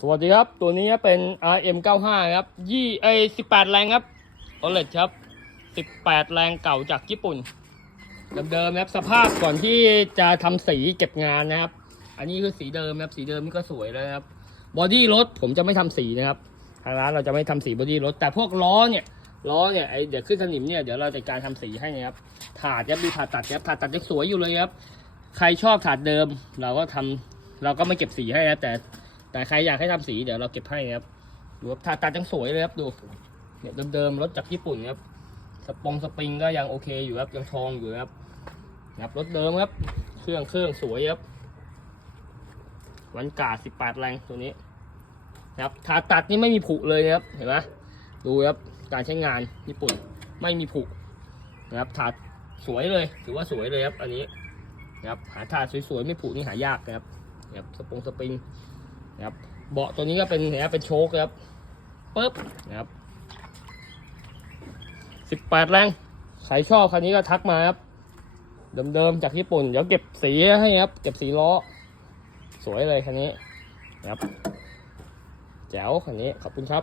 สวัสดีครับ ตัวนี้เป็น RM95 ครับยี่เอ18 แรงครับโอเลดครับ 18 แรงเก่าจากญี่ปุ่น เดิมๆนะครับสภาพก่อนที่จะทำสีเก็บงานนะครับ อันนี้คือสีเดิมนะครับ สีเดิมนี่ก็สวยแล้วครับบอดี้รถผมจะไม่ทำสีนะครับ ทางร้านเราจะไม่ทำสีบอดี้รถแต่พวกล้อเนี่ยล้อเนี่ยไอเดี๋ยวขึ้นสนิมเนี่ยเดี๋ยวเราจัดการทำสีให้นะครับถาดยับดูถาดตัดยับถาดตัดยังสวยอยู่เลยครับ ใครชอบถาดเดิม เราก็ทำเราก็ไม่เก็บสีให้นะแต่ แต่ใครอยากให้ทำสีเดี๋ยวเราเก็บให้ครับดูครับถาตัดยังสวยเลยครับดูเนี่ยเดิมๆรถจากญี่ปุ่นครับสปงสปริงก็ยังโอเคอยู่ครับยังทองอยู่ครับครับรถเดิมครับ เครื่องเครื่องสวยครับวันกาสิบแปดแรงตัวนี้ครับถาตัดนี่ไม่มีผุเลยครับเห็นไหมดูครับการใช้งานญี่ปุ่นไม่มีผุนะครับถาดสวยเลยถือว่าสวยเลยครับอันนี้นะครับหาถาดสวยๆไม่ผุนี่หายากนะครับนะครับสปงสปริง นะครับเบาะตัวนี้ก็เป็นนะเป็นโชคครับปึ๊บนะครับสิบแปดแรงใครชอบคันนี้ก็ทักมาครับเดิมๆจากญี่ปุ่น เดี๋ยวเก็บสีให้ครับ เก็บสีล้อ สวยเลยคันนี้นะครับแจ๋วคันนี้ขอบคุณครับ